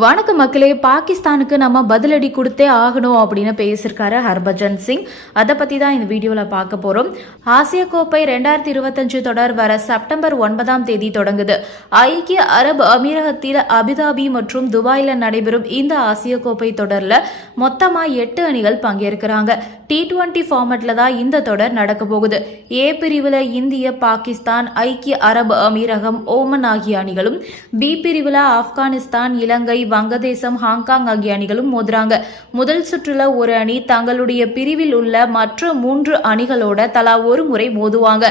வணக்க மக்களே பாகிஸ்தானுக்கு நம்ம பதிலடி கொடுத்தே ஆகணும் அப்படின்னு பேசியிருக்காரு ஹர்பஜன் சிங். அதை பத்தி தான் இந்த வீடியோல பார்க்க போறோம். ஆசிய கோப்பை ரெண்டாயிரத்தி இருபத்தஞ்சு தொடர் வர செப்டம்பர் ஒன்பதாம் தேதி தொடங்குது. ஐக்கிய அரபு அமீரகத்தில் அபிதாபி மற்றும் துபாயில நடைபெறும் இந்த ஆசிய கோப்பை தொடர்ல மொத்தமா எட்டு அணிகள் பங்கேற்கிறாங்க. டி டுவெண்ட்டி ஃபார்மட்ல தான் இந்த தொடர் நடக்க போகுது. ஏ பிரிவுல இந்திய பாகிஸ்தான் ஐக்கிய அரபு அமீரகம் ஓமன் ஆகிய அணிகளும் பி பிரிவுல ஆப்கானிஸ்தான் இலங்கை வங்கதேசம் ஹாங்காங் ஆகிய அணிகளும் மோதுறாங்க. முதல் சுற்றுல ஒரு அணி தங்களுடைய பிரிவில் உள்ள மற்ற மூன்று அணிகளோட தலா ஒரு முறை மோதுவாங்க.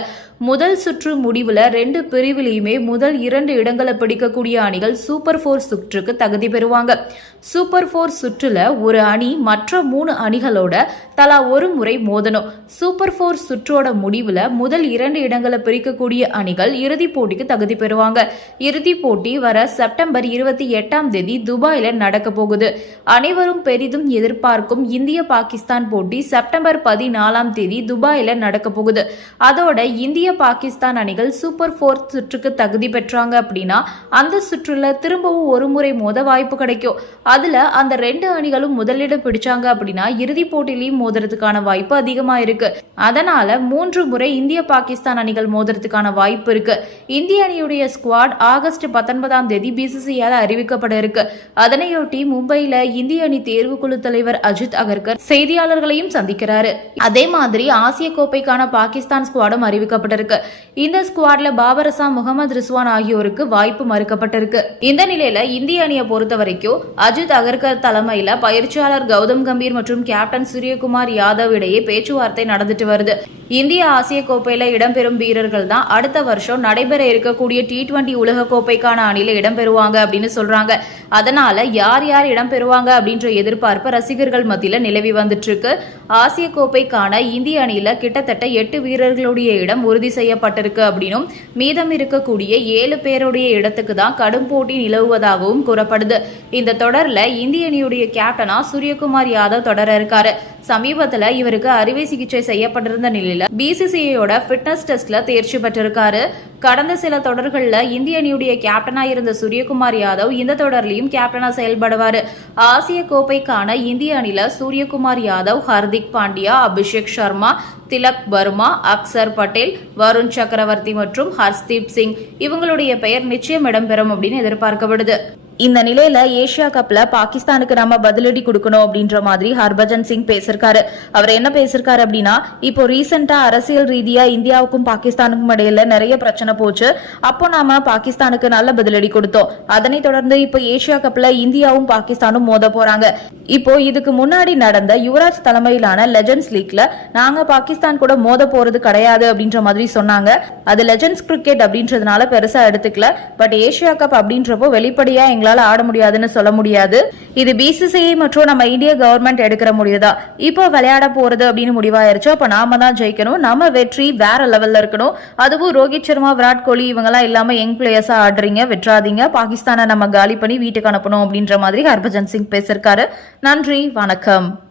முதல் சுற்று முடிவுல ரெண்டு பிரிவிலையுமே முதல் இரண்டு இடங்களை பிடிக்கக்கூடிய அணிகள் சூப்பர் ஃபோர் சுற்றுக்கு தகுதி பெறுவாங்க. சூப்பர் ஃபோர் சுற்றுல ஒரு அணி மற்ற மூணு அணிகளோட தலா ஒரு முறை மோதணும். சூப்பர் ஃபோர் சுற்றோட முடிவுல முதல் இரண்டு இடங்களை பிரிக்கக்கூடிய அணிகள் இறுதிப் போட்டிக்கு தகுதி பெறுவாங்க. இறுதிப் போட்டி வர செப்டம்பர் இருபத்தி எட்டாம் தேதி துபாயில நடக்க போகுது. அனைவரும் பெரிதும் எதிர்பார்க்கும் இந்திய பாகிஸ்தான் போட்டி செப்டம்பர் பதினாலாம் தேதி துபாயில நடக்க போகுது. அதோட இந்திய பாகிஸ்தான் அணிகள் சூப்பர் ஃபோர் சுற்றுக்கு தகுதி பெற்றாங்க அப்படின்னா அந்த சுற்றுல திரும்பவும் ஒரு முறை மோத வாய்ப்பு கிடைக்கும். அதுல அந்த ரெண்டு அணிகளும் முதலிடம் பிடிச்சாங்க அப்படின்னா இறுதிப் போட்டியிலையும் மோதுறதுக்கான வாய்ப்பு அதிகமா இருக்கு. அதனால மூன்று முறை இந்திய பாகிஸ்தான் அணிகள் மோதுறதுக்கான வாய்ப்பு இருக்கு. இந்திய அணியுடைய ஸ்குவாட் ஆகஸ்ட் பத்தொன்பதாம் தேதி பிசிசியால் அறிவிக்கப்பட இருக்கு. அதனையொட்டி மும்பையில இந்திய அணி தேர்வுக்குழு தலைவர் அஜித் அகர்கர் செய்தியாளர்களையும் சந்திக்கிறாரு. அதே மாதிரி ஆசிய கோப்பைக்கான பாகிஸ்தான் ஸ்குவாடும் அறிவிக்கப்பட்டிருக்கு மறுக்கப்பட்டிருக்கு இந்த ஸ்குவாட்ல பாபர் அசாம் முகமது ரிஸ்வான் ஆகியோருக்கு வாய்ப்பு மறுக்கப்பட்டிருக்கு. இந்த நிலையில இந்திய அணியை பொறுத்த வரைக்கும் அஜித் அகர்கர் தலைமையில பயிற்சியாளர் கௌதம் கம்பீர் மற்றும் கேப்டன் சூரியகுமார் யாதவ் இடையே பேச்சுவார்த்தை நடந்துட்டு வருது. இந்திய ஆசிய கோப்பையில இடம்பெறும் வீரர்கள் தான் அடுத்த வருஷம் நடைபெற இருக்கக்கூடிய டி டுவெண்டி உலக கோப்பைக்கான அணியில இடம்பெறுவாங்க அப்படின்னு சொல்றாங்க. அதனால யார் யார் இடம்பெறுவாங்க அப்படின்ற எதிர்பார்ப்பு ரசிகர்கள் மத்தியில நிலவி வந்துட்டு இருக்கு. ஆசிய கோப்பைக்கான இந்திய அணியில கிட்டத்தட்ட எட்டு வீரர்களுடைய இடம் உறுதி செய்யப்பட்டிருக்கு அப்படின்னும் மீதம் இருக்கக்கூடிய ஏழு பேருடைய இடத்துக்கு தான் கடும் போட்டி நிலவுவதாகவும் கூறப்படுது. இந்த தொடர்ல இந்திய அணியுடைய கேப்டனா சூரியகுமார் யாதவ் தொடர இருக்காரு. சமீபத்துல இவருக்கு அறுவை சிகிச்சை செய்யப்பட்டிருந்த நிலையில பிசிசிஐயோட ஃபிட்னஸ் டெஸ்ட்ல தேர்ச்சி பெற்றிருக்காரு. கடந்த சில தொடர்கள்ல இந்திய அணியுடைய கேப்டனா இருந்த சூரியகுமார் யாதவ் இந்த தொடர்லயும் கேப்டனா செயல்படுவாரு. ஆசிய கோப்பைக்கான இந்திய அணில சூரியகுமார் யாதவ் ஹர்திக் பாண்டியா அபிஷேக் சர்மா திலக் வர்மா அக்சர் பட்டேல் வருண் சக்கரவர்த்தி மற்றும் ஹர்ஸ்தீப் சிங். இவங்களுடைய பெயர் நிச்சயம் இடம்பெறும் அப்படின்னு எதிர்பார்க்கப்படுது. இந்த நிலையில ஏசியா கப்ல பாகிஸ்தானுக்கு நம்ம பதிலடி கொடுக்கணும் அப்படின்ற மாதிரி ஹர்பஜன் சிங் பேசிருக்காரு. அவர் என்ன பேசிருக்காரு அப்படின்னா இப்போ ரீசெண்டா அரசியல் ரீதியா இந்தியாவுக்கும் பாகிஸ்தானுக்கும் இடையில நிறைய பிரச்சனை போச்சு. அப்போ நாம பாகிஸ்தானுக்கு நல்ல பதிலடி கொடுத்தோம். அதனை தொடர்ந்து இப்போ ஏசியா கப்ல இந்தியாவும் பாகிஸ்தானும் மோத போறாங்க. இப்போ இதுக்கு முன்னாடி நடந்த யுவராஜ் தலைமையிலான லெஜண்ட்ஸ் லீக்ல நாங்க பாகிஸ்தான் கூட மோத போறது கிடையாது அப்படின்ற மாதிரி சொன்னாங்க. அது லெஜண்ட்ஸ் கிரிக்கெட் அப்படின்றதுனால பெருசா எடுத்துக்கல. பட் ஏசியா கப் அப்படின்றப்போ வெளிப்படையா எங்களை ஆட முடியாதுன்னு சொல்ல முடியாது. இது பிசிசிஐ மற்றும் நம்ம இந்திய கவர்மெண்ட் எடுக்கிற முடியுதா இப்போ விளையாட போறது அப்படின்னு முடிவாயிருச்சு. அப்ப நாம தான் ஜெயிக்கணும். நம்ம வெற்றி வேற லெவல்ல இருக்கணும். அதுவும் ரோஹித் சர்மா விராட் கோலி இவங்கெல்லாம் இல்லாம யங் பிளேயர்ஸா ஆடுறீங்க. வெற்றாதீங்க பாகிஸ்தானை நம்ம காலி பண்ணி வீட்டுக்கு அனுப்பணும் அப்படின்ற மாதிரி ஹர்பஜன் சிங் பேசியிருக்காரு. நன்றி. வணக்கம்.